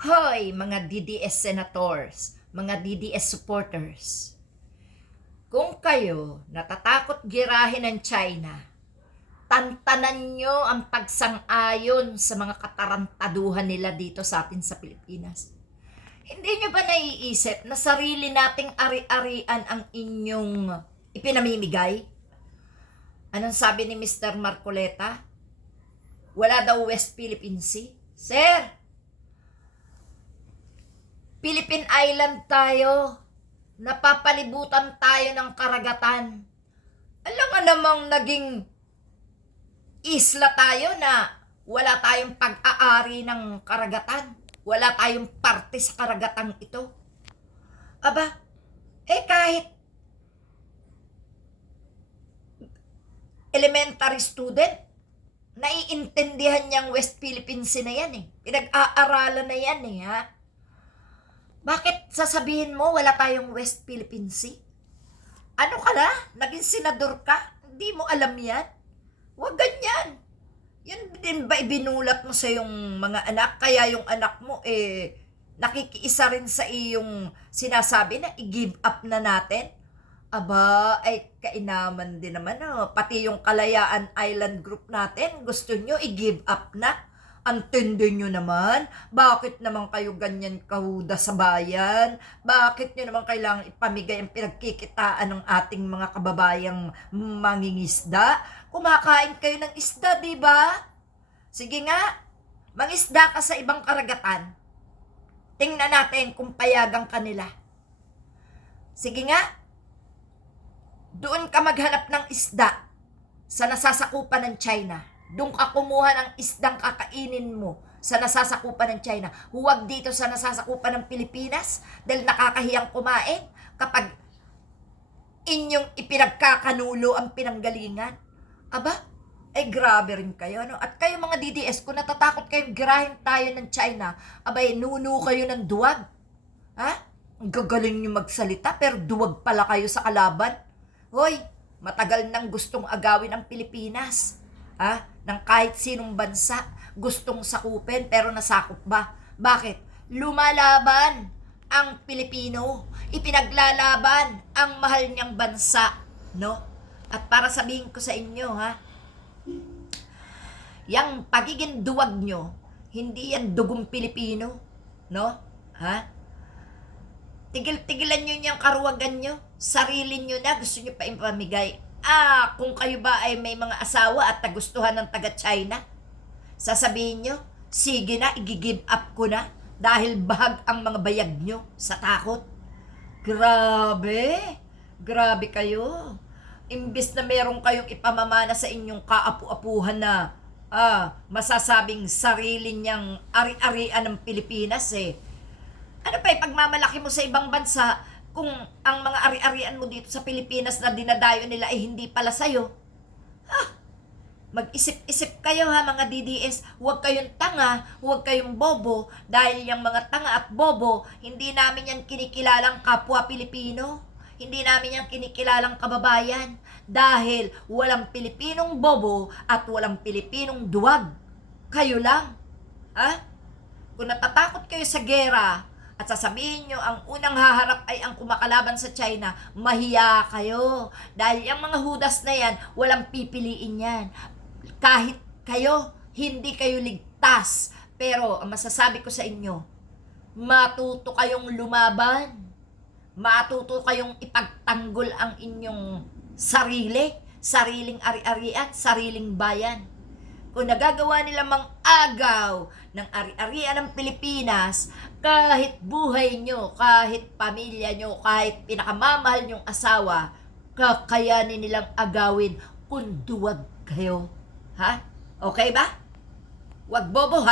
Hoy, mga DDS senators, mga DDS supporters. Kung kayo natatakot girahin ng China, tantanan nyo ang pagsang-ayon sa mga katarantaduhan nila dito sa atin sa Pilipinas. Hindi nyo ba naiisip na sarili nating ari-arian ang inyong ipinamimigay? Anong sabi ni Mr. Marcoleta? Wala daw West Philippine Sea? Sir, Philippine Island tayo. Napapalibutan tayo ng karagatan. Alam nga namang naging isla tayo na wala tayong pag-aari ng karagatan. Wala tayong parte sa karagatang ito. Aba, kahit elementary student, naiintindihan niyang West Philippine Sea na yan Pinag-aaralan na yan ha? Bakit sasabihin mo wala tayong West Philippine Sea? Ano ka na? Naging senador ka? Hindi mo alam yan? Huwag ganyan. Yan din ba ibinulat mo sa iyong mga anak? Kaya yung anak mo nakikiisa rin sa iyong sinasabi na i-give up na natin? Aba, kainaman din naman Pati yung Kalayaan Island Group natin, gusto nyo i-give up na? Antindi nyo naman, bakit naman kayo ganyan kahuda sa bayan? Bakit nyo naman kailangan ipamigay ang pinagkikitaan ng ating mga kababayang mangingisda? Kumakain kayo ng isda, di ba? Sige nga, mangisda ka sa ibang karagatan. Tingnan natin kung payagang kanila. Sige nga, doon ka maghanap ng isda sa nasasakupan ng China. Doon ka kumuha ng isdang kakainin mo sa nasasakupan ng China. Huwag dito sa nasasakupan ng Pilipinas dahil nakakahiyang kumain kapag inyong ipinagkakanulo ang pinanggalingan. Aba, grabe rin kayo, At kayo mga DDS, kung natatakot kayong girahin tayo ng China, nuno kayo ng duwag. Ha? Ang gagaling nyo magsalita, pero duwag pala kayo sa kalaban. Hoy, matagal nang gustong agawin ang Pilipinas. Ng kahit sinong bansa, gustong sakupin, pero nasakop ba? Bakit? Lumalaban ang Pilipino. Ipinaglalaban ang mahal niyang bansa, At para sabihin ko sa inyo, yang pagiging duwag nyo, hindi yan dugong Pilipino, Tigil-tigilan nyo niyang karuwagan nyo. Sarili nyo na, gusto nyo pa ipamigay. Kung kayo ba ay may mga asawa at tagustuhan ng taga-China, sasabihin nyo, sige na, i-give up ko na dahil bahag ang mga bayag nyo sa takot. Grabe kayo. Imbis na meron kayong ipamamana sa inyong kaapu-apuhan na masasabing sarili niyang ari-arian ng Pilipinas Ano pa pagmamalaki mo sa ibang bansa kung ang mga ari-arian mo dito sa Pilipinas na dinadayo nila ay hindi pala sa'yo? Mag-isip-isip kayo mga DDS, huwag kayong tanga, huwag kayong bobo, dahil yung mga tanga at bobo, hindi namin yan kinikilalang kapwa Pilipino, hindi namin yan kinikilalang kababayan, dahil walang Pilipinong bobo at walang Pilipinong duwag. Kayo lang. Kung natatakot kayo sa gera, at sasabihin nyo, ang unang haharap ay ang kumakalaban sa China, mahiya kayo. Dahil yung mga hudas na yan, walang pipiliin yan. Kahit kayo, hindi kayo ligtas. Pero, ang masasabi ko sa inyo, matuto kayong lumaban. Matuto kayong ipagtanggol ang inyong sariling ari-arian, sariling bayan. Kung nagagawa nila mang-agaw ng ari-arian ng Pilipinas, kahit buhay nyo, kahit pamilya nyo, kahit pinakamamahal nyong asawa, kakayanin nilang agawin kung duwag kayo. Okay ba? Wag bobo